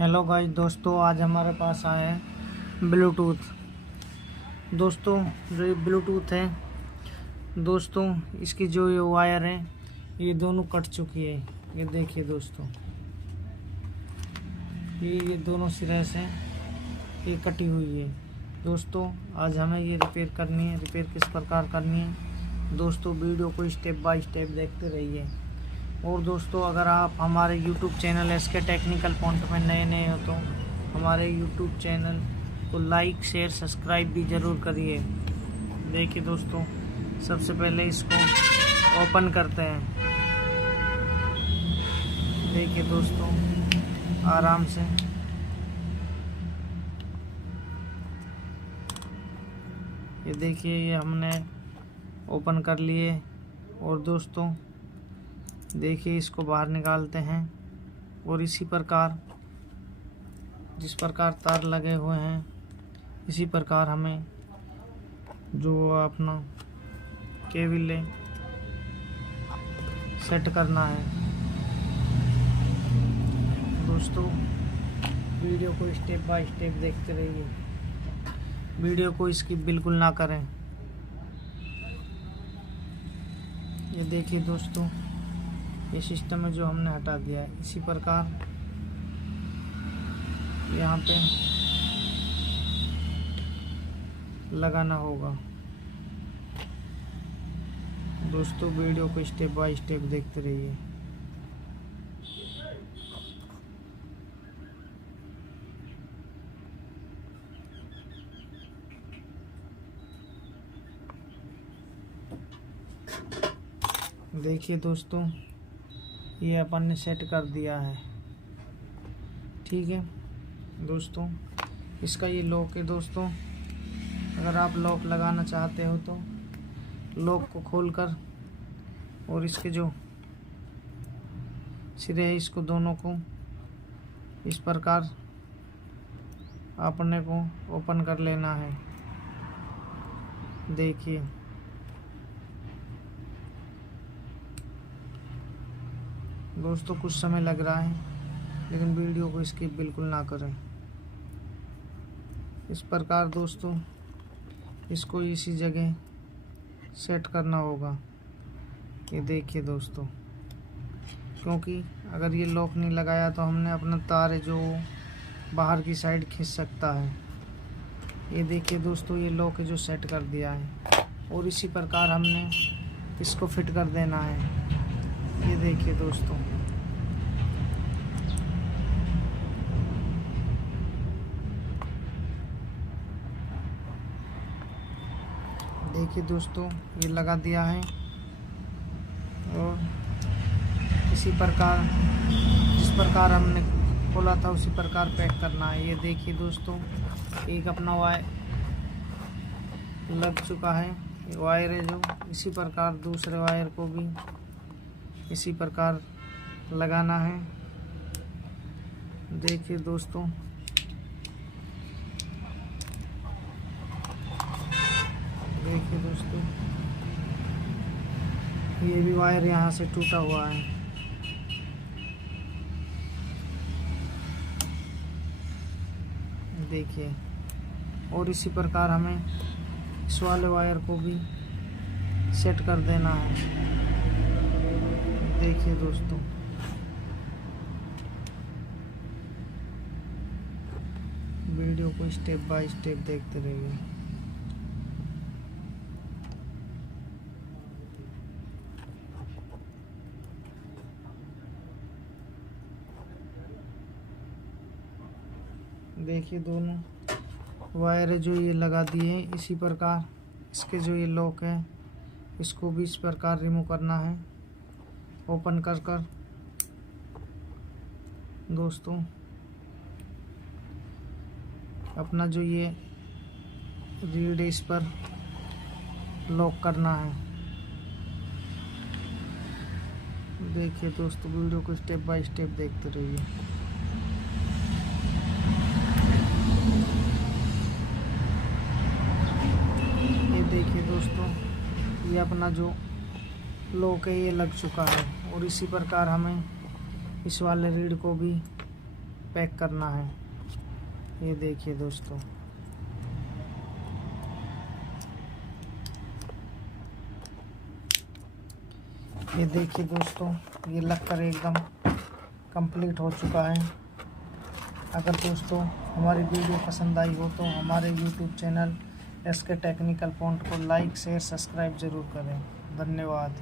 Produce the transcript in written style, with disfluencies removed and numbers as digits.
Hello guys दोस्तों, आज हमारे पास आया है ब्लूटूथ। दोस्तों जो ये ब्लूटूथ है दोस्तों, इसकी जो ये वायर है ये दोनों कट चुकी है। ये देखिए दोस्तों, ये दोनों सिरे से ये कटी हुई है। दोस्तों आज हमें ये रिपेयर करनी है। रिपेयर किस प्रकार करनी है दोस्तों, वीडियो को स्टेप बाय स्टेप देखते रहिए। और दोस्तों अगर आप हमारे YouTube channel SK technical point में नए हो तो हमारे YouTube चैनल को लाइक शेयर सब्सक्राइब भी ज़रूर करिए। देखिए दोस्तों, सबसे पहले इसको ओपन करते हैं। देखिए दोस्तों आराम से ये देखिए, ये हमने ओपन कर लिए। और दोस्तों देखिए, इसको बाहर निकालते हैं और इसी प्रकार जिस प्रकार तार लगे हुए हैं इसी प्रकार हमें जो अपना केबल है सेट करना है। दोस्तों वीडियो को स्टेप बाय स्टेप देखते रहिए, वीडियो को स्किप बिल्कुल ना करें। ये देखिए दोस्तों, ये सिस्टम है जो हमने हटा दिया है। इसी प्रकार यहाँ पे लगाना होगा। दोस्तों वीडियो को स्टेप बाय स्टेप देखते रहिए। देखिए दोस्तों, ये अपन ने सेट कर दिया है। ठीक है दोस्तों, इसका ये लॉक है। दोस्तों अगर आप लॉक लगाना चाहते हो तो लॉक को खोलकर और इसके जो सिरे है इसको दोनों को इस प्रकार अपने को ओपन कर लेना है। देखिए दोस्तों, कुछ समय लग रहा है लेकिन वीडियो को स्किप बिल्कुल ना करें। इस प्रकार दोस्तों इसको इसी जगह सेट करना होगा। ये देखिए दोस्तों, क्योंकि अगर ये लॉक नहीं लगाया तो हमने अपना तार है जो बाहर की साइड खींच सकता है। ये देखिए दोस्तों, ये लॉक है जो सेट कर दिया है और इसी प्रकार हमने इसको फिट कर देना है। ये देखिए दोस्तों, देखिए दोस्तों ये लगा दिया है और इसी प्रकार जिस प्रकार हमने खोला था उसी प्रकार पैक करना है। ये देखिए दोस्तों, एक अपना वायर लग चुका है, वायर है जो इसी प्रकार दूसरे वायर को भी इसी प्रकार लगाना है। देखिए दोस्तों, देखिए दोस्तों ये भी वायर यहाँ से टूटा हुआ है। देखिए, और इसी प्रकार हमें इस वाले वायर को भी सेट कर देना है। देखिए दोस्तों, वीडियो को स्टेप बाय स्टेप देखते रहिए। देखिए दोनों वायर जो ये लगा दिए हैं इसी प्रकार इसके जो ये लॉक है इसको भी इस प्रकार रिमूव करना है, ओपन कर दोस्तों अपना जो ये रीड है इस पर लॉक करना है। देखिए दोस्तों, वीडियो को स्टेप बाय स्टेप देखते रहिए। देखिए दोस्तों, ये अपना जो लॉक है ये लग चुका है और इसी प्रकार हमें इस वाले रीड को भी पैक करना है। ये देखिए दोस्तों, ये देखिए दोस्तों, ये लगकर एकदम कंप्लीट हो चुका है। अगर दोस्तों हमारी वीडियो पसंद आई हो तो हमारे YouTube channel SK technical point को लाइक शेयर सब्सक्राइब ज़रूर करें। धन्यवाद।